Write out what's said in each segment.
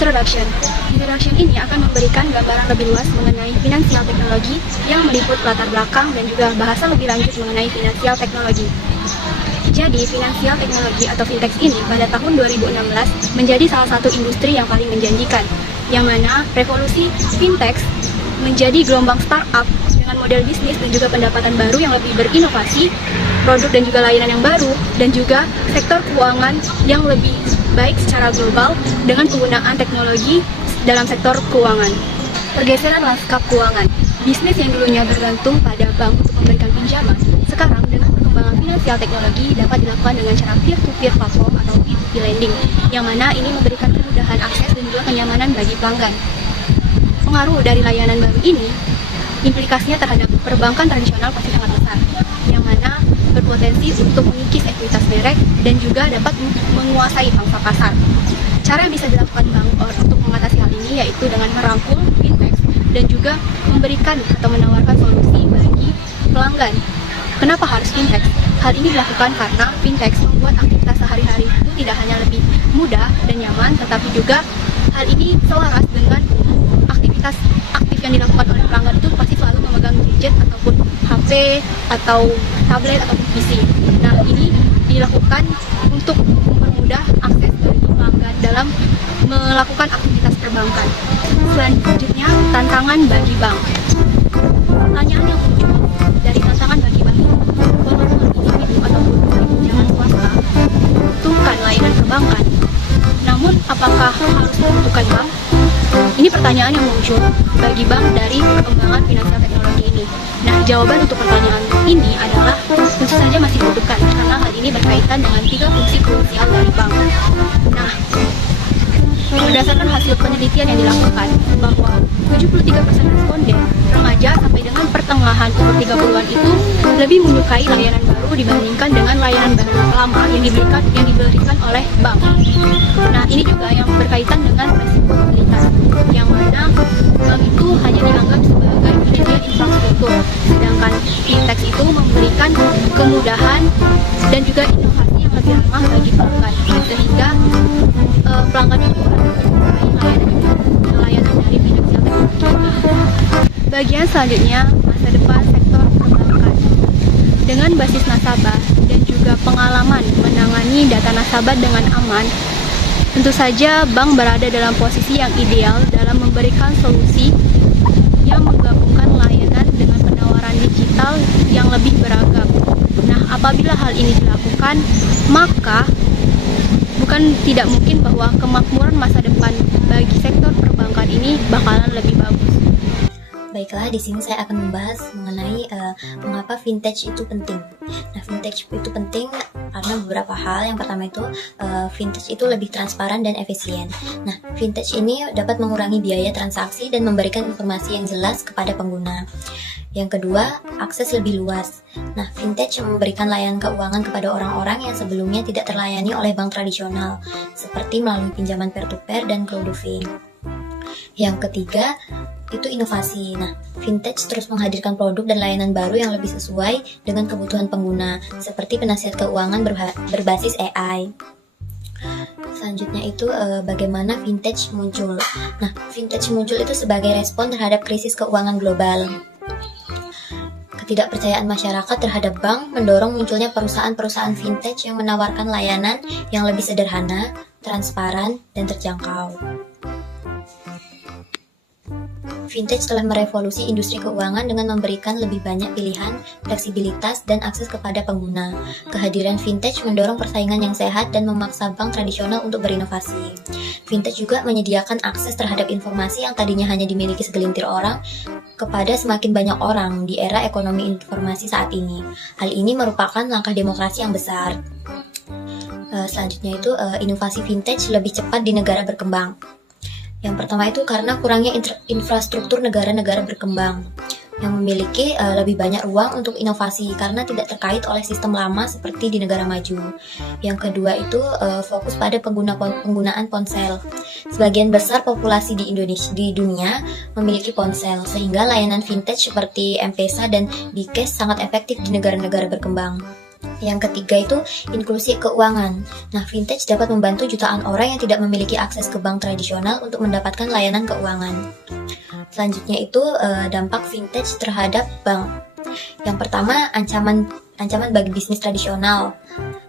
Introduction. Introduction ini akan memberikan gambaran lebih luas mengenai finansial teknologi yang meliput latar belakang dan juga bahasa lebih lanjut mengenai finansial teknologi. Jadi, finansial teknologi atau fintech ini pada tahun 2016 menjadi salah satu industri yang paling menjanjikan, yang mana revolusi fintech menjadi gelombang startup dengan model bisnis dan juga pendapatan baru yang lebih berinovasi, produk dan juga layanan yang baru, dan juga sektor keuangan yang lebih baik secara global dengan penggunaan teknologi dalam sektor keuangan. Pergeseran lanskap keuangan. Bisnis yang dulunya bergantung pada bank untuk memberikan pinjaman, sekarang dengan perkembangan finansial teknologi dapat dilakukan dengan cara peer-to-peer platform atau P2P lending, yang mana ini memberikan kemudahan akses dan juga kenyamanan bagi pelanggan. Pengaruh dari layanan baru ini, implikasinya terhadap perbankan tradisional pasti sangat besar, yang mana berpotensi untuk mengikis ekuitas merek dan juga dapat menguasai pangsa pasar. Cara yang bisa dilakukan bank untuk mengatasi hal ini yaitu dengan merangkul fintech dan juga memberikan atau menawarkan solusi bagi pelanggan. Kenapa harus fintech? Hal ini dilakukan karena fintech membuat aktivitas sehari-hari itu tidak hanya lebih mudah dan nyaman, tetapi juga hal ini selaras dengan aktivitas aktif yang dilakukan oleh pelanggan itu pasti selalu memegang gadget ataupun HP atau tablet ataupun PC. Nah, ini dilakukan untuk mempermudah akses bagi pelanggan dalam melakukan aktivitas perbankan. Selanjutnya, tantangan bagi bank. Pertanyaan yang muncul dari tantangan bagi bank ini, walaupun individu ataupun pinjaman swasta membutuhkan layanan perbankan, namun apakah harus membutuhkan bank? Ini pertanyaan yang muncul bagi bank dari perkembangan finansial teknologi ini. Nah, jawaban untuk pertanyaan ini adalah tentu saja masih dibutuhkan karena hal ini berkaitan dengan 3 fungsi krusial dari bank. Nah, berdasarkan hasil penelitian yang dilakukan bahwa 73% responden remaja sampai dengan pertengahan umur 30-an itu lebih menyukai layanan baru dibandingkan dengan layanan baru lama yang diberikan oleh bank. Nah, ini juga yang berkaitan dengan resiko mobilitas, yang mana bank itu hanya dianggap sebagai penyedia infrastruktur, sedangkan fintech itu memberikan kemudahan dan juga inovasi yang lebih ramah bagi pelanggan, sehingga pelanggan itu layanan dari finansial teknologi ini. Bagian selanjutnya, masa depan sektor perbankan. Dengan basis nasabah dan juga pengalaman menangani data nasabah dengan aman, tentu saja bank berada dalam posisi yang ideal dalam memberikan solusi yang menggabungkan layanan dengan penawaran digital yang lebih beragam. Nah, apabila hal ini dilakukan, maka bukan tidak mungkin bahwa kemakmuran masa depan bagi sektor perbankan ini bakalan lebih bagus. Baiklah, di sini saya akan membahas mengenai mengapa fintech itu penting. Nah, fintech itu penting karena beberapa hal. Yang pertama itu, fintech itu lebih transparan dan efisien. Nah, fintech ini dapat mengurangi biaya transaksi dan memberikan informasi yang jelas kepada pengguna. Yang kedua, akses lebih luas. Nah, fintech memberikan layanan keuangan kepada orang-orang yang sebelumnya tidak terlayani oleh bank tradisional, seperti melalui pinjaman peer-to-peer dan crowdfunding. Yang ketiga, itu inovasi. Nah, fintech terus menghadirkan produk dan layanan baru yang lebih sesuai dengan kebutuhan pengguna, seperti penasihat keuangan berbasis AI. Selanjutnya itu bagaimana fintech muncul. Nah, fintech muncul itu sebagai respon terhadap krisis keuangan global. Ketidakpercayaan masyarakat terhadap bank mendorong munculnya perusahaan-perusahaan fintech yang menawarkan layanan yang lebih sederhana, transparan, dan terjangkau. Fintech telah merevolusi industri keuangan dengan memberikan lebih banyak pilihan, fleksibilitas, dan akses kepada pengguna. Kehadiran fintech mendorong persaingan yang sehat dan memaksa bank tradisional untuk berinovasi. Fintech juga menyediakan akses terhadap informasi yang tadinya hanya dimiliki segelintir orang kepada semakin banyak orang di era ekonomi informasi saat ini. Hal ini merupakan langkah demokrasi yang besar. Selanjutnya itu inovasi fintech lebih cepat di negara berkembang. Yang pertama itu karena kurangnya infrastruktur negara-negara berkembang yang memiliki lebih banyak ruang untuk inovasi karena tidak terkait oleh sistem lama seperti di negara maju. Yang kedua itu fokus pada penggunaan ponsel. Sebagian besar populasi di dunia memiliki ponsel, sehingga layanan fintech seperti M-Pesa dan Bcash sangat efektif di negara-negara berkembang. Yang ketiga itu inklusi keuangan. Nah, fintech dapat membantu jutaan orang yang tidak memiliki akses ke bank tradisional untuk mendapatkan layanan keuangan. Selanjutnya itu dampak fintech terhadap bank. Yang pertama, ancaman bagi bisnis tradisional.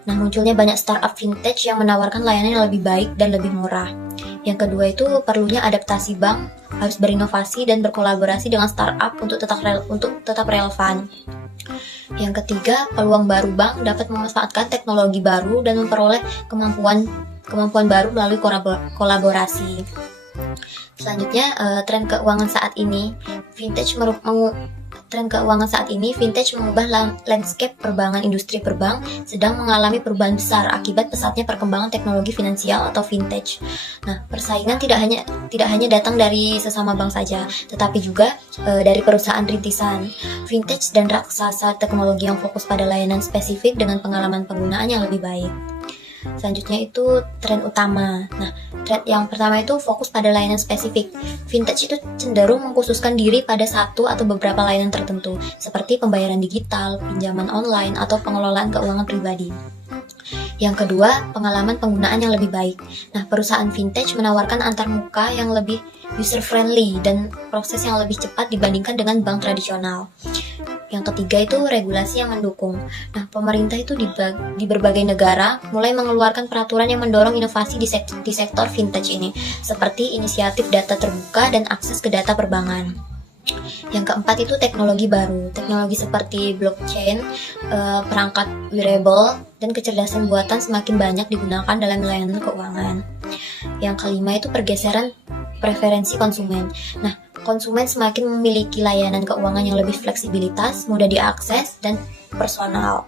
Nah, munculnya banyak startup fintech yang menawarkan layanan yang lebih baik dan lebih murah. Yang kedua itu perlunya adaptasi bank, harus berinovasi dan berkolaborasi dengan startup untuk tetap relevan. Yang ketiga, peluang baru bank dapat memanfaatkan teknologi baru dan memperoleh kemampuan baru melalui kolaborasi. Selanjutnya, tren keuangan saat ini, fintech mengubah landscape perbankan. Industri perbank sedang mengalami perubahan besar akibat pesatnya perkembangan teknologi finansial atau fintech. Nah, persaingan tidak hanya datang dari sesama bank saja, tetapi juga dari perusahaan rintisan, fintech dan raksasa teknologi yang fokus pada layanan spesifik dengan pengalaman penggunaan yang lebih baik. Selanjutnya itu tren utama. Nah, tren yang pertama itu fokus pada layanan spesifik. Fintech itu cenderung mengkhususkan diri pada satu atau beberapa layanan tertentu, seperti pembayaran digital, pinjaman online, atau pengelolaan keuangan pribadi. Yang kedua, pengalaman penggunaan yang lebih baik. Nah, perusahaan fintech menawarkan antarmuka yang lebih user-friendly dan proses yang lebih cepat dibandingkan dengan bank tradisional. Yang ketiga itu regulasi yang mendukung. Nah, pemerintah itu di berbagai negara mulai mengeluarkan peraturan yang mendorong inovasi di sektor fintech ini, seperti inisiatif data terbuka dan akses ke data perbankan. Yang keempat itu teknologi baru. Teknologi seperti blockchain, perangkat wearable, dan kecerdasan buatan semakin banyak digunakan dalam layanan keuangan. Yang kelima itu pergeseran preferensi konsumen. Nah, konsumen semakin memiliki layanan keuangan yang lebih fleksibilitas, mudah diakses, dan personal.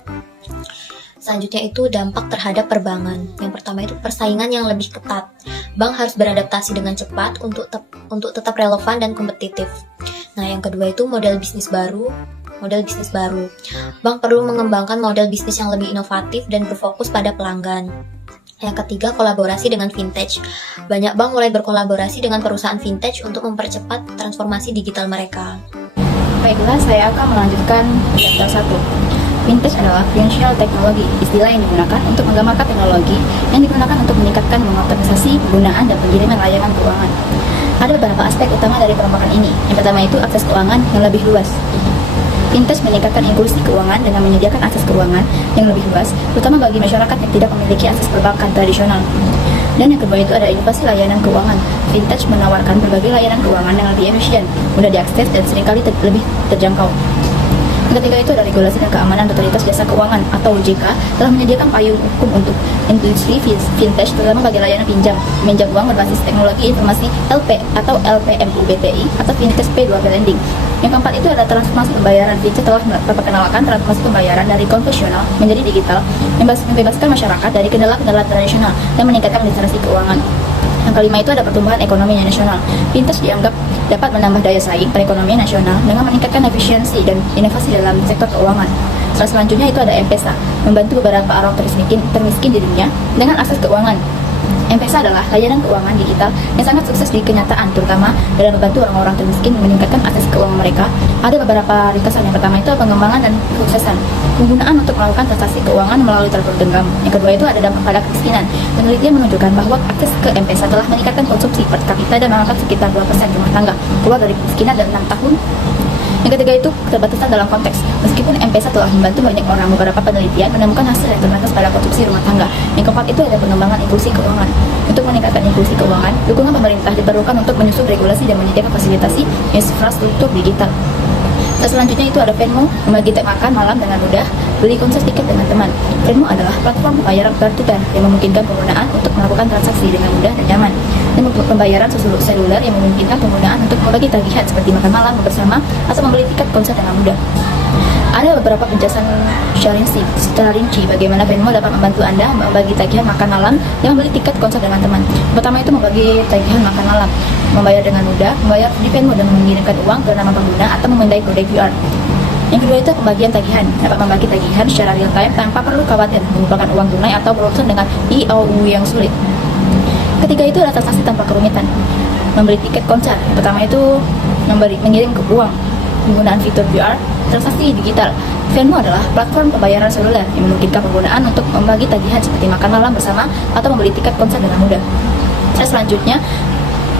Selanjutnya itu dampak terhadap perbankan. Yang pertama itu persaingan yang lebih ketat. Bank harus beradaptasi dengan cepat untuk tetap relevan dan kompetitif. Nah, yang kedua itu model bisnis baru. Bank perlu mengembangkan model bisnis yang lebih inovatif dan berfokus pada pelanggan. Yang ketiga, kolaborasi dengan fintech. Banyak bank mulai berkolaborasi dengan perusahaan fintech untuk mempercepat transformasi digital mereka. Baiklah, saya akan melanjutkan chapter 1. Fintech adalah financial technology, istilah yang digunakan untuk menggambarkan teknologi yang digunakan untuk meningkatkan mengoptimisasi penggunaan dan pengiriman layanan keuangan. Ada beberapa aspek utama dari perombakan ini. Yang pertama itu akses keuangan yang lebih luas. Fintech meningkatkan inklusi keuangan dengan menyediakan akses keuangan yang lebih luas, terutama bagi masyarakat yang tidak memiliki akses perbankan tradisional. Dan yang kedua itu ada inovasi layanan keuangan. Fintech menawarkan berbagai layanan keuangan yang lebih efisien, mudah diakses, dan seringkali lebih terjangkau. Yang ketiga itu ada regulasi dan keamanan. Otoritas Jasa Keuangan atau OJK telah menyediakan payung hukum untuk industri fintech, terutama bagi layanan meminjam uang berbasis teknologi informasi LP atau LPMUBPI atau fintech P2P lending. Yang keempat itu ada transformasi pembayaran. Fintech telah memperkenalkan transformasi pembayaran dari konvensional menjadi digital, membebaskan masyarakat dari kendala-kendala tradisional dan meningkatkan literasi keuangan. Yang kelima itu ada pertumbuhan ekonomi nasional. Fintech dianggap dapat menambah daya saing perekonomian nasional dengan meningkatkan efisiensi dan inovasi dalam sektor keuangan. Selanjutnya itu ada M-Pesa, membantu beberapa orang termiskin di dunia dengan akses keuangan. M-Pesa adalah layanan keuangan digital yang sangat sukses di kenyataan, terutama dalam membantu orang-orang termiskin meningkatkan akses keuangan mereka. Ada beberapa ringkasan. Yang pertama itu pengembangan dan kesuksesan. Penggunaan untuk melakukan transaksi keuangan melalui telepon genggam. Yang kedua itu ada dampak pada kemiskinan. Penelitian menunjukkan bahwa akses ke M-Pesa telah meningkatkan konsumsi per kapita dan mengangkat sekitar 2% rumah tangga keluar dari kemiskinan dalam 6 tahun. Yang ketiga itu keterbatasan dalam konteks. Meskipun M-Pesa telah membantu banyak orang, beberapa penelitian menemukan hasil yang terbatas pada konsumsi rumah tangga. Yang keempat itu ada pengembangan inklusi keuangan. Untuk meningkatkan inklusi keuangan, dukungan pemerintah diperlukan untuk menyusun regulasi dan menyediakan fasilitasi infrastruktur digital. Selanjutnya itu ada Venmo, membagi makan malam dengan mudah, beli konser tiket dengan teman. Venmo adalah platform pembayaran peer-to-peer yang memungkinkan penggunaan untuk melakukan transaksi dengan mudah dan nyaman. Dan pembayaran seluler yang memungkinkan penggunaan untuk membagi tagihan seperti makan malam bersama atau membeli tiket konser dengan mudah. Ada beberapa penjelasan secara rinci bagaimana Venmo dapat membantu Anda membagi tagihan makan malam dan membeli tiket konser dengan teman. Pertama itu membagi tagihan makan malam, membayar dengan mudah, membayar di Venmo dan mengirimkan uang ke nama pengguna atau memindai kode QR. Yang kedua itu pembagian tagihan, dapat membagi tagihan secara real time tanpa perlu khawatir mengumpulkan uang tunai atau berurusan dengan IOU yang sulit. Ketiga itu adalah transaksi tanpa kerumitan, membeli tiket konser. Pertama itu mengirim ke uang penggunaan fitur QR, transaksi digital. Venmo adalah platform pembayaran seluler yang memungkinkan penggunaan untuk membagi tagihan seperti makan malam bersama atau membeli tiket konser dengan mudah. Selanjutnya,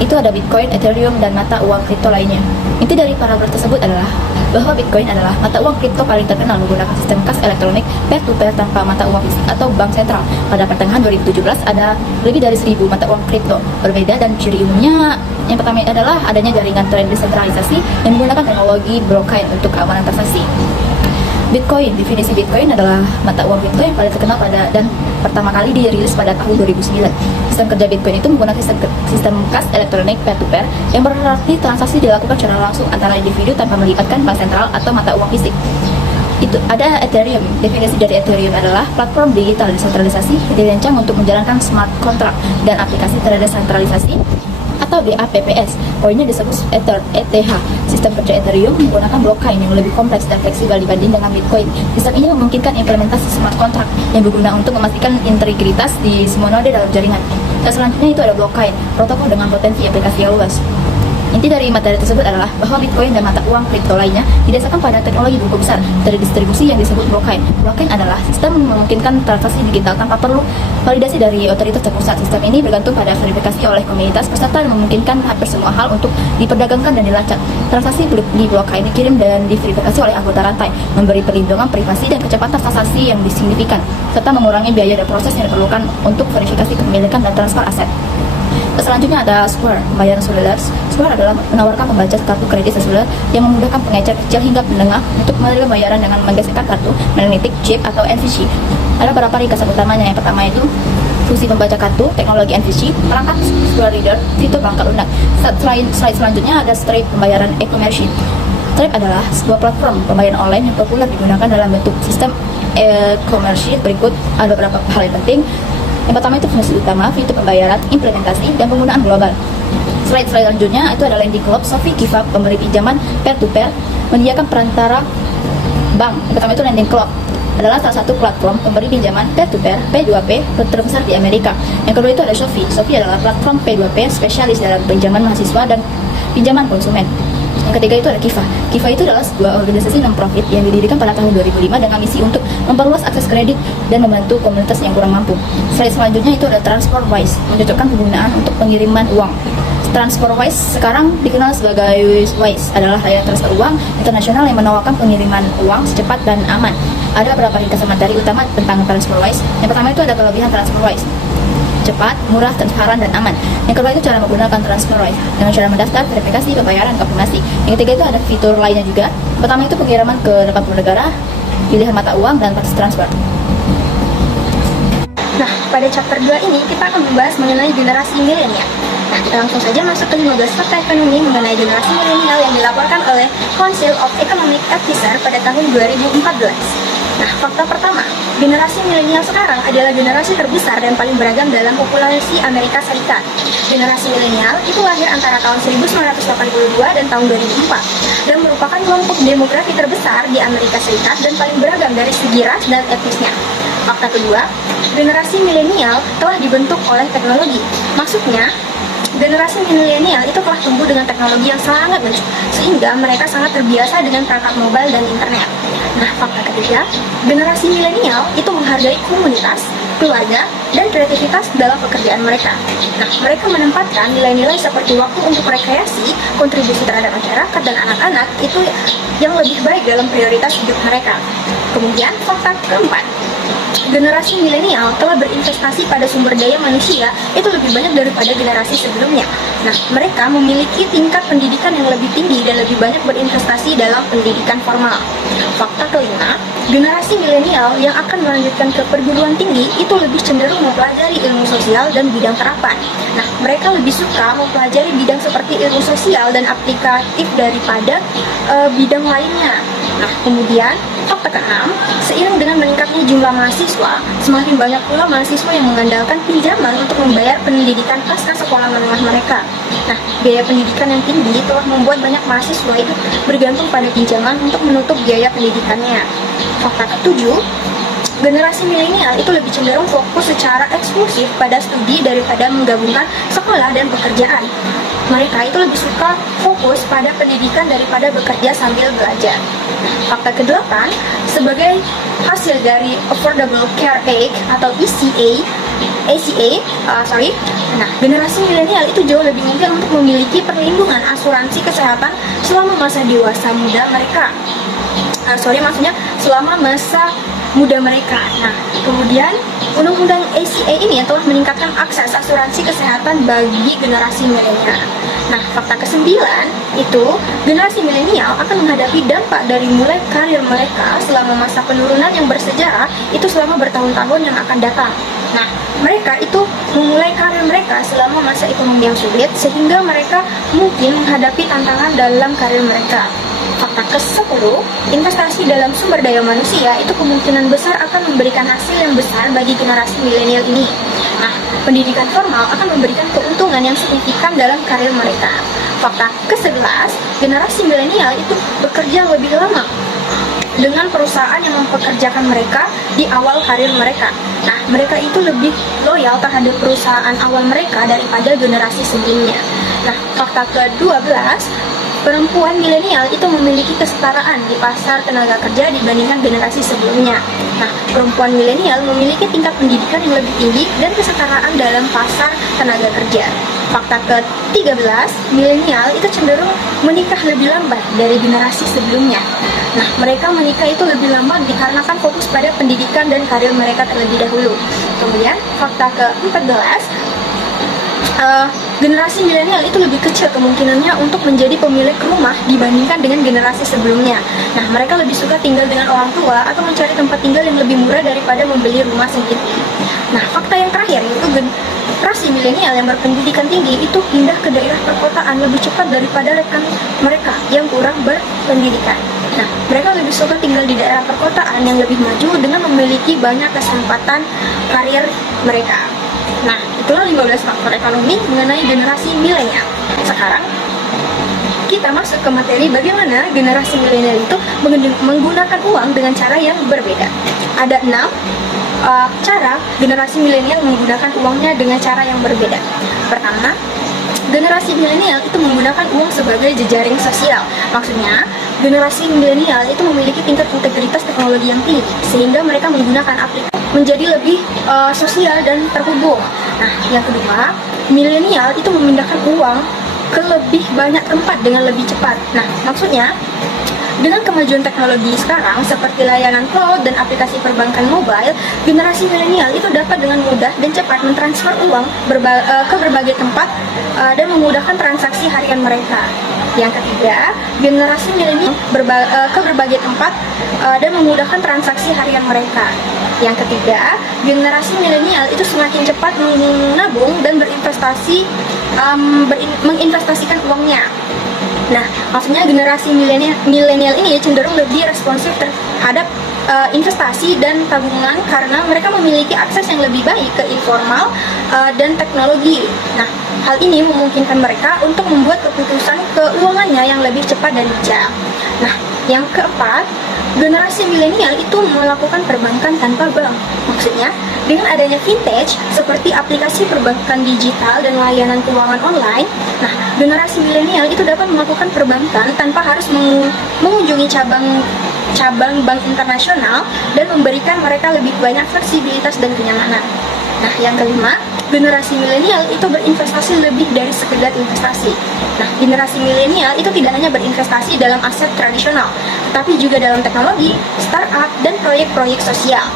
itu ada Bitcoin, Ethereum, dan mata uang kripto lainnya. Inti dari paragraf tersebut adalah bahwa Bitcoin adalah mata uang kripto paling terkenal menggunakan sistem kas elektronik peer-to-peer tanpa mata uang fisik atau bank sentral. Pada pertengahan 2017 ada lebih dari 1.000 mata uang kripto berbeda, dan ciri umumnya yang pertama adalah adanya jaringan terdesentralisasi yang menggunakan teknologi blockchain untuk keamanan transaksi. Bitcoin, definisi Bitcoin adalah mata uang kripto yang paling terkenal dan pertama kali dirilis pada tahun 2009. Sistem kerja Bitcoin itu menggunakan sistem kas elektronik peer-to-peer yang berarti transaksi dilakukan secara langsung antara individu tanpa melibatkan bank sentral atau mata uang fisik. Itu ada Ethereum. Definisi dari Ethereum adalah platform digital desentralisasi yang dirancang untuk menjalankan smart contract dan aplikasi terdesentralisasi atau DApps. Poinnya disebut ETH. Sistem kerja Ethereum menggunakan blockchain yang lebih kompleks dan fleksibel dibanding dengan Bitcoin. Sistem ini memungkinkan implementasi smart contract yang berguna untuk memastikan integritas di semua node dalam jaringan. Dan selanjutnya itu ada blockchain, protokol dengan potensi aplikasi yang luas. Inti dari materi tersebut adalah bahwa Bitcoin dan mata uang kripto lainnya didasarkan pada teknologi buku besar terdistribusi yang disebut blockchain. Blockchain adalah sistem yang memungkinkan transaksi digital tanpa perlu validasi dari otoritas terpusat. Sistem ini bergantung pada verifikasi oleh komunitas peserta dan memungkinkan hampir semua hal untuk diperdagangkan dan dilacak. Transaksi di blockchain dikirim dan diverifikasi oleh anggota rantai, memberi perlindungan privasi dan kecepatan transaksi yang signifikan, serta mengurangi biaya dan proses yang diperlukan untuk verifikasi kepemilikan dan transfer aset. Selanjutnya ada Square, pembayaran seluler. Square adalah menawarkan pembaca kartu kredit seluler yang memudahkan pengecer kecil hingga menengah untuk menerima bayaran dengan menggeserkan kartu, magnetic chip atau NFC. Ada beberapa ringkasan utamanya. Yang pertama itu fungsi pembaca kartu, teknologi NFC, perangkat Square Reader, fitur perangkat lunak. Slide selanjutnya ada Stripe, pembayaran e-commerce. Stripe adalah sebuah platform pembayaran online yang populer digunakan dalam bentuk sistem e-commerce. Berikut ada beberapa hal yang penting. Yang pertama itu fungsi utama, fitur pembayaran, implementasi, dan penggunaan global. Slide selanjutnya itu ada Lending Club, Sofi, Kiva, pemberi pinjaman peer-to-peer, menyediakan perantara bank. Yang pertama itu Lending Club adalah salah satu platform pemberi pinjaman peer-to-peer P2P terbesar di Amerika. Yang kedua itu ada Sofi. Sofi adalah platform P2P spesialis dalam pinjaman mahasiswa dan pinjaman konsumen. Yang ketiga itu ada Kiva. Kiva itu adalah sebuah organisasi non-profit yang didirikan pada tahun 2005 dengan misi untuk memperluas akses kredit dan membantu komunitas yang kurang mampu. Slide selanjutnya itu ada TransferWise, mencocokkan penggunaan untuk pengiriman uang. TransferWise sekarang dikenal sebagai Wise, adalah layanan transfer uang internasional yang menawarkan pengiriman uang secepat dan aman. Ada beberapa ringkasan materi utama tentang TransferWise. Yang pertama itu ada kelebihan TransferWise: cepat, murah, transparan, dan aman. Yang kedua itu cara menggunakan TransferWise dengan cara mendaftar, verifikasi, pembayaran, konfirmasi. Yang ketiga itu ada fitur lainnya juga. Pertama itu pengiriman ke 80 negara, pilihan mata uang, dan batas transfer. Nah, pada chapter 2 ini kita akan membahas mengenai generasi milenial. Nah, kita langsung saja masuk ke 15 fakta ekonomi mengenai generasi milenial yang dilaporkan oleh Council of Economic Advisors pada tahun 2014. Nah, fakta pertama, generasi milenial sekarang adalah generasi terbesar dan paling beragam dalam populasi Amerika Serikat. Generasi milenial itu lahir antara tahun 1982 dan tahun 2004 dan merupakan kelompok demografi terbesar di Amerika Serikat dan paling beragam dari segi ras dan etnisnya. Fakta kedua, generasi milenial telah dibentuk oleh teknologi. Maksudnya, generasi milenial itu telah tumbuh dengan teknologi yang sangat maju, sehingga mereka sangat terbiasa dengan perangkat mobile dan internet. Nah, fakta ketiga, generasi milenial itu menghargai komunitas, keluarga, dan kreativitas dalam pekerjaan mereka. Nah, mereka menempatkan nilai-nilai seperti waktu untuk rekreasi, kontribusi terhadap masyarakat, dan anak-anak itu yang lebih baik dalam prioritas hidup mereka. Kemudian, fakta keempat, generasi milenial telah berinvestasi pada sumber daya manusia itu lebih banyak daripada generasi sebelumnya. Nah, mereka memiliki tingkat pendidikan yang lebih tinggi dan lebih banyak berinvestasi dalam pendidikan formal. Fakta kelima, generasi milenial yang akan melanjutkan ke perguruan tinggi itu lebih cenderung mempelajari ilmu sosial dan bidang terapan. Nah, mereka lebih suka mempelajari bidang seperti ilmu sosial dan aplikatif daripada bidang lainnya. Nah, kemudian fakta keenam, seiring dengan meningkatnya jumlah mahasiswa, semakin banyak pula mahasiswa yang mengandalkan pinjaman untuk membayar pendidikan pasca sekolah menengah mereka. Nah, biaya pendidikan yang tinggi telah membuat banyak mahasiswa itu bergantung pada pinjaman untuk menutup biaya pendidikannya. Fakta ketujuh, generasi milenial itu lebih cenderung fokus secara eksklusif pada studi daripada menggabungkan sekolah dan pekerjaan. Mereka itu lebih suka fokus pada pendidikan daripada bekerja sambil belajar. Fakta ke-8, sebagai hasil dari Affordable Care Act atau nah, generasi milenial itu jauh lebih mungkin untuk memiliki perlindungan asuransi kesehatan selama masa dewasa muda mereka. Selama masa muda mereka. Nah, kemudian Undang-Undang ACA ini telah meningkatkan akses asuransi kesehatan bagi generasi milenial. Nah, fakta ke-9 itu generasi milenial akan menghadapi dampak dari mulai karir mereka selama masa penurunan yang bersejarah itu selama bertahun-tahun yang akan datang. Nah, mereka itu memulai karir mereka selama masa ekonomi yang sulit sehingga mereka mungkin menghadapi tantangan dalam karir mereka. Fakta ke-10, investasi dalam sumber daya manusia itu kemungkinan besar akan memberikan hasil yang besar bagi generasi milenial ini. Nah, pendidikan formal akan memberikan keuntungan yang signifikan dalam karir mereka. Fakta ke-11, generasi milenial itu bekerja lebih lama dengan perusahaan yang mempekerjakan mereka di awal karir mereka. Nah, mereka itu lebih loyal terhadap perusahaan awal mereka daripada generasi sebelumnya. Nah, fakta ke-12, perempuan milenial itu memiliki kesetaraan di pasar tenaga kerja dibandingkan generasi sebelumnya. Nah, perempuan milenial memiliki tingkat pendidikan yang lebih tinggi dan kesetaraan dalam pasar tenaga kerja. Fakta ke-13, milenial itu cenderung menikah lebih lambat dari generasi sebelumnya. Nah, mereka menikah itu lebih lambat dikarenakan fokus pada pendidikan dan karir mereka terlebih dahulu. Kemudian, fakta ke-14, generasi milenial itu lebih kecil kemungkinannya untuk menjadi pemilik rumah dibandingkan dengan generasi sebelumnya. Nah, mereka lebih suka tinggal dengan orang tua atau mencari tempat tinggal yang lebih murah daripada membeli rumah sendiri. Nah, fakta yang terakhir yaitu generasi milenial yang berpendidikan tinggi itu pindah ke daerah perkotaan lebih cepat daripada rekan mereka yang kurang berpendidikan. Nah, mereka lebih suka tinggal di daerah perkotaan yang lebih maju dengan memiliki banyak kesempatan karir mereka. Nah, itulah 15 faktor ekonomi mengenai generasi milenial. Sekarang kita masuk ke materi bagaimana generasi milenial itu menggunakan uang dengan cara yang berbeda. Ada 6 cara generasi milenial menggunakan uangnya dengan cara yang berbeda. Pertama, generasi milenial itu menggunakan uang sebagai jejaring sosial. Maksudnya, generasi milenial itu memiliki tingkat integritas teknologi yang tinggi sehingga mereka menggunakan aplikasi menjadi lebih sosial dan terhubung. Nah, yang kedua, milenial itu memindahkan uang ke lebih banyak tempat dengan lebih cepat. Nah, maksudnya dengan kemajuan teknologi sekarang seperti layanan cloud dan aplikasi perbankan mobile, generasi milenial itu dapat dengan mudah dan cepat mentransfer uang ke berbagai tempat dan memudahkan transaksi harian mereka. Yang ketiga, generasi milenial ke berbagai tempat dan memudahkan transaksi harian mereka. Yang ketiga, generasi milenial itu semakin cepat menabung dan menginvestasikan uangnya. Nah, maksudnya generasi milenial ini cenderung lebih responsif terhadap investasi dan tabungan karena mereka memiliki akses yang lebih baik ke informal dan teknologi. Nah, hal ini memungkinkan mereka untuk membuat keputusan keuangannya yang lebih cepat dan bijak. Nah, yang keempat, generasi milenial itu melakukan perbankan tanpa bank. Maksudnya, dengan adanya vintage seperti aplikasi perbankan digital dan layanan keuangan online, nah, generasi milenial itu dapat melakukan perbankan tanpa harus mengunjungi cabang bank internasional dan memberikan mereka lebih banyak fleksibilitas dan kenyamanan. Nah, yang kelima, generasi milenial itu berinvestasi lebih dari sekedar investasi. Nah, generasi milenial itu tidak hanya berinvestasi dalam aset tradisional, tapi juga dalam teknologi, startup, dan proyek-proyek sosial.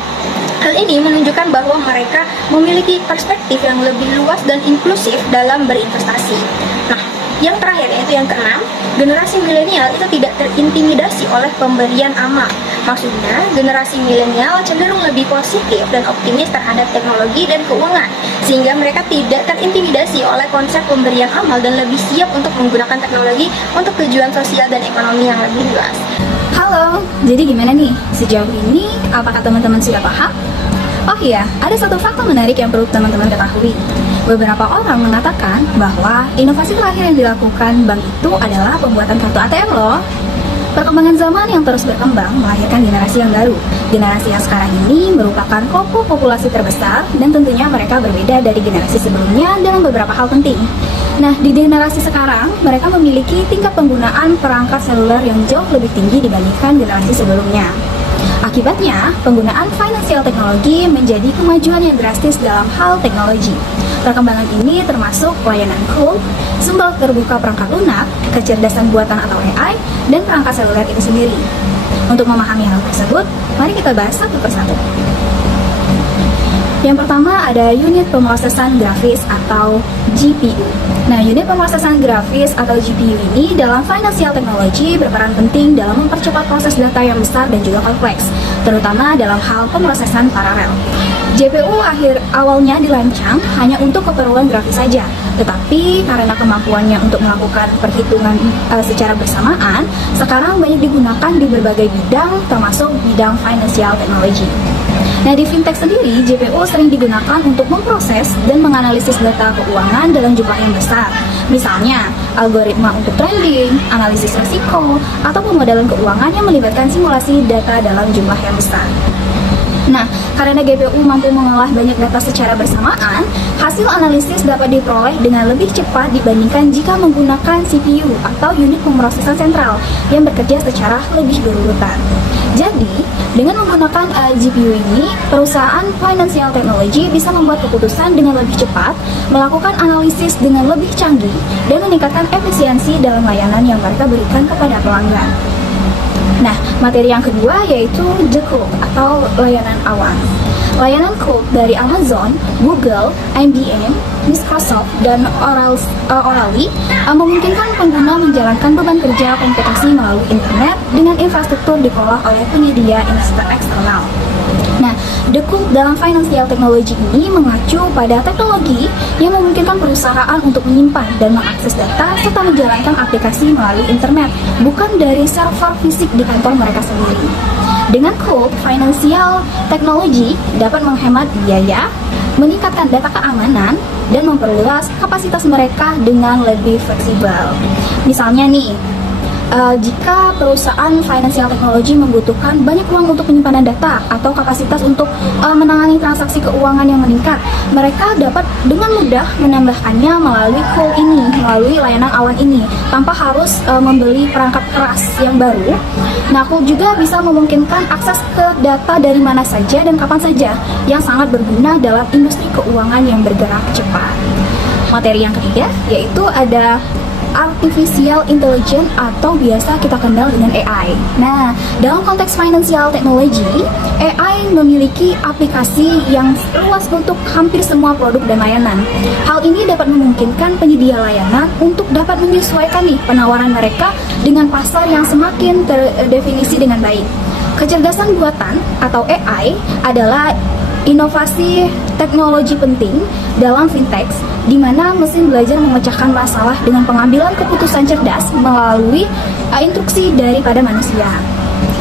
Hal ini menunjukkan bahwa mereka memiliki perspektif yang lebih luas dan inklusif dalam berinvestasi. Nah, yang terakhir yaitu yang keenam, generasi milenial itu tidak terintimidasi oleh pemberian amal. Maksudnya, generasi milenial cenderung lebih positif dan optimis terhadap teknologi dan keuangan, sehingga mereka tidak terintimidasi oleh konsep pemberian amal dan lebih siap untuk menggunakan teknologi untuk tujuan sosial dan ekonomi yang lebih luas. Halo, jadi gimana nih? Sejauh ini, apakah teman-teman sudah paham? Oh iya, ada satu fakta menarik yang perlu teman-teman ketahui. Beberapa orang mengatakan bahwa inovasi terakhir yang dilakukan bank itu adalah pembuatan kartu ATM loh. Perkembangan zaman yang terus berkembang melahirkan generasi yang baru. Generasi yang sekarang ini merupakan kelompok populasi terbesar dan tentunya mereka berbeda dari generasi sebelumnya dalam beberapa hal penting. Nah, di generasi sekarang, mereka memiliki tingkat penggunaan perangkat seluler yang jauh lebih tinggi dibandingkan generasi sebelumnya. Akibatnya, penggunaan financial technology menjadi kemajuan yang drastis dalam hal teknologi. Perkembangan ini termasuk layanan cloud, sumber terbuka perangkat lunak, kecerdasan buatan atau AI, dan perangkat seluler itu sendiri. Untuk memahami hal tersebut, mari kita bahas satu persatu. Yang pertama ada unit pemrosesan grafis atau GPU. Nah, unit pemrosesan grafis atau GPU ini dalam financial technology berperan penting dalam mempercepat proses data yang besar dan juga kompleks, terutama dalam hal pemrosesan paralel. GPU awalnya dirancang hanya untuk keperluan grafis saja, tetapi karena kemampuannya untuk melakukan perhitungan secara bersamaan, sekarang banyak digunakan di berbagai bidang, termasuk bidang financial technology. Nah, di fintech sendiri, GPU sering digunakan untuk memproses dan menganalisis data keuangan dalam jumlah yang besar. Misalnya, algoritma untuk trading, analisis risiko, atau pemodalan keuangan yang melibatkan simulasi data dalam jumlah yang besar. Nah, karena GPU mampu mengolah banyak data secara bersamaan, hasil analisis dapat diperoleh dengan lebih cepat dibandingkan jika menggunakan CPU atau unit pemrosesan sentral yang bekerja secara lebih berurutan. Jadi, dengan menggunakan GPU ini, perusahaan financial technology bisa membuat keputusan dengan lebih cepat, melakukan analisis dengan lebih canggih, dan meningkatkan efisiensi dalam layanan yang mereka berikan kepada pelanggan. Nah, materi yang kedua yaitu The Cloud atau layanan awan. Layanan cloud dari Amazon, Google, IBM, Microsoft, dan Oracle memungkinkan pengguna menjalankan beban kerja komputasi melalui internet dengan infrastruktur dikelola oleh penyedia eksternal. Nah, The Cloud dalam financial technology ini mengacu pada teknologi yang memungkinkan perusahaan untuk menyimpan dan mengakses data serta menjalankan aplikasi melalui internet, bukan dari server fisik di kantor mereka sendiri. Dengan cloud, financial technology dapat menghemat biaya, meningkatkan data keamanan, dan memperluas kapasitas mereka dengan lebih fleksibel. Misalnya nih, jika perusahaan financial technology membutuhkan banyak ruang untuk penyimpanan data atau kapasitas untuk menangani transaksi keuangan yang meningkat, mereka dapat dengan mudah menambahkannya melalui cloud ini, melalui layanan awan ini, tanpa harus membeli perangkat keras yang baru. Nah, cloud juga bisa memungkinkan akses ke data dari mana saja dan kapan saja, yang sangat berguna dalam industri keuangan yang bergerak cepat. Materi yang ketiga yaitu ada Artificial Intelligence atau biasa kita kenal dengan AI. Nah, dalam konteks financial technology, AI memiliki aplikasi yang luas untuk hampir semua produk dan layanan. Hal ini dapat memungkinkan penyedia layanan untuk dapat menyesuaikan nih penawaran mereka dengan pasar yang semakin terdefinisi dengan baik. Kecerdasan buatan atau AI adalah inovasi teknologi penting dalam fintech, di mana mesin belajar memecahkan masalah dengan pengambilan keputusan cerdas melalui instruksi daripada manusia.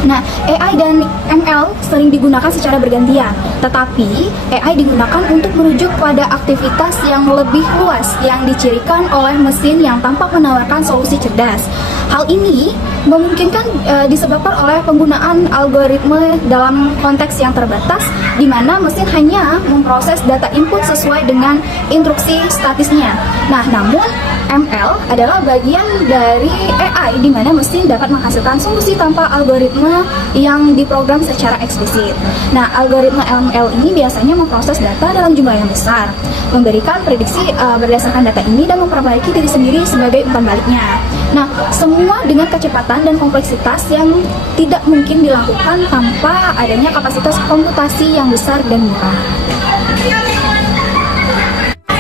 Nah, AI dan ML sering digunakan secara bergantian, tetapi AI digunakan untuk merujuk pada aktivitas yang lebih luas yang dicirikan oleh mesin yang tampak menawarkan solusi cerdas. Hal ini memungkinkan disebabkan oleh penggunaan algoritma dalam konteks yang terbatas, di mana mesin hanya memproses data input sesuai dengan instruksi statisnya. Nah, namun ML adalah bagian dari AI, di mana mesin dapat menghasilkan solusi tanpa algoritma yang diprogram secara eksplisit. Nah, algoritma ML ini biasanya memproses data dalam jumlah yang besar, memberikan prediksi berdasarkan data ini dan memperbaiki diri sendiri sebagai umpan baliknya. Nah, semua dengan kecepatan dan kompleksitas yang tidak mungkin dilakukan tanpa adanya kapasitas komputasi yang besar dan murah.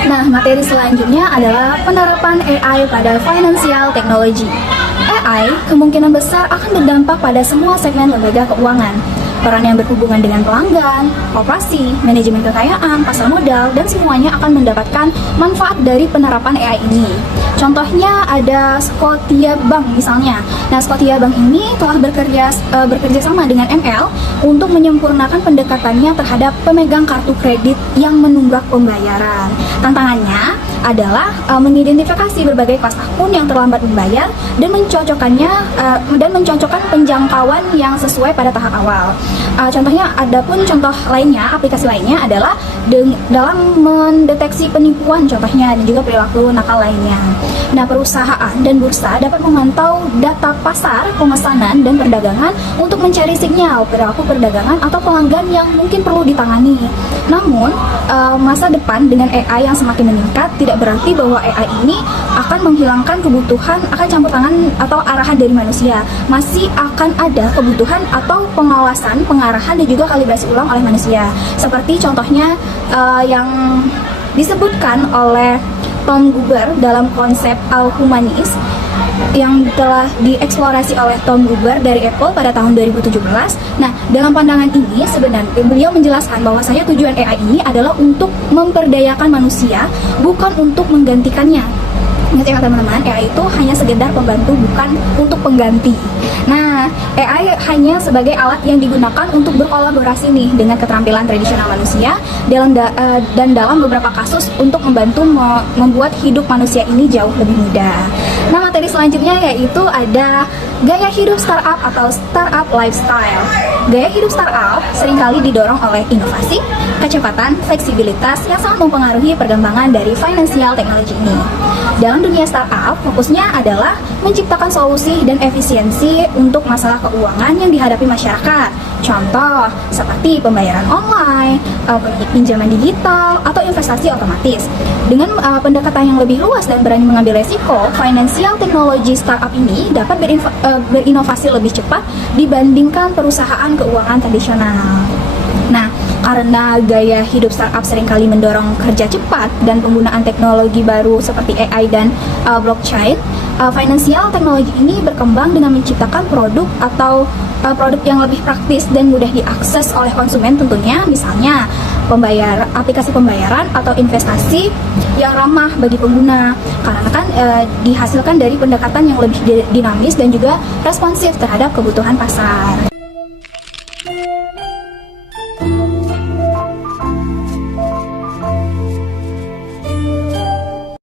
Nah, materi selanjutnya adalah penerapan AI pada financial technology. AI kemungkinan besar akan berdampak pada semua segmen lembaga keuangan. Peran yang berhubungan dengan pelanggan, operasi, manajemen kekayaan, pasar modal, dan semuanya akan mendapatkan manfaat dari penerapan AI ini. Contohnya ada Scotiabank misalnya. Nah, Scotiabank ini telah bekerja sama dengan ML untuk menyempurnakan pendekatannya terhadap pemegang kartu kredit yang menunggak pembayaran. Tantangannya adalah mengidentifikasi berbagai kelas akun yang terlambat membayar dan mencocokkan penjangkauan yang sesuai pada tahap awal. Contohnya, adapun contoh lainnya, aplikasi lainnya adalah dalam mendeteksi penipuan contohnya, dan juga perilaku nakal lainnya. Nah, perusahaan dan bursa dapat memantau data pasar, pemesanan, dan perdagangan untuk mencari sinyal perilaku perdagangan atau pelanggan yang mungkin perlu ditangani. Namun, masa depan dengan AI yang semakin meningkat tidak berarti bahwa AI ini akan menghilangkan kebutuhan akan campur tangan atau arahan dari manusia. Masih akan ada kebutuhan atau pengawasan, pengarahan, dan juga kalibrasi ulang oleh manusia. Seperti contohnya yang disebutkan oleh Tom Gruber dalam konsep Al-Humanis yang telah dieksplorasi oleh Tom Gruber dari Apple pada tahun 2017. Nah, dalam pandangan ini sebenarnya beliau menjelaskan bahwasanya tujuan AI ini adalah untuk memperdayakan manusia, bukan untuk menggantikannya. Ingat ya teman-teman, AI itu hanya sekedar pembantu, bukan untuk pengganti. Nah, AI hanya sebagai alat yang digunakan untuk berkolaborasi nih dengan keterampilan tradisional manusia dan dalam beberapa kasus untuk membantu membuat hidup manusia ini jauh lebih mudah. Nah, materi selanjutnya yaitu ada gaya hidup startup atau startup lifestyle. Gaya hidup startup seringkali didorong oleh inovasi, kecepatan, fleksibilitas yang sangat mempengaruhi perkembangan dari financial technology ini. Dalam dunia startup, fokusnya adalah menciptakan solusi dan efisiensi untuk masalah keuangan yang dihadapi masyarakat. Contoh, seperti pembayaran online, pinjaman digital, atau investasi otomatis. Dengan pendekatan yang lebih luas dan berani mengambil resiko, financial technology startup ini dapat berinovasi lebih cepat dibandingkan perusahaan keuangan tradisional. Nah, karena gaya hidup startup seringkali mendorong kerja cepat dan penggunaan teknologi baru seperti AI dan blockchain, financial technology ini berkembang dengan menciptakan produk atau produk yang lebih praktis dan mudah diakses oleh konsumen tentunya, misalnya aplikasi pembayaran atau investasi yang ramah bagi pengguna, karena kan dihasilkan dari pendekatan yang lebih dinamis dan juga responsif terhadap kebutuhan pasar.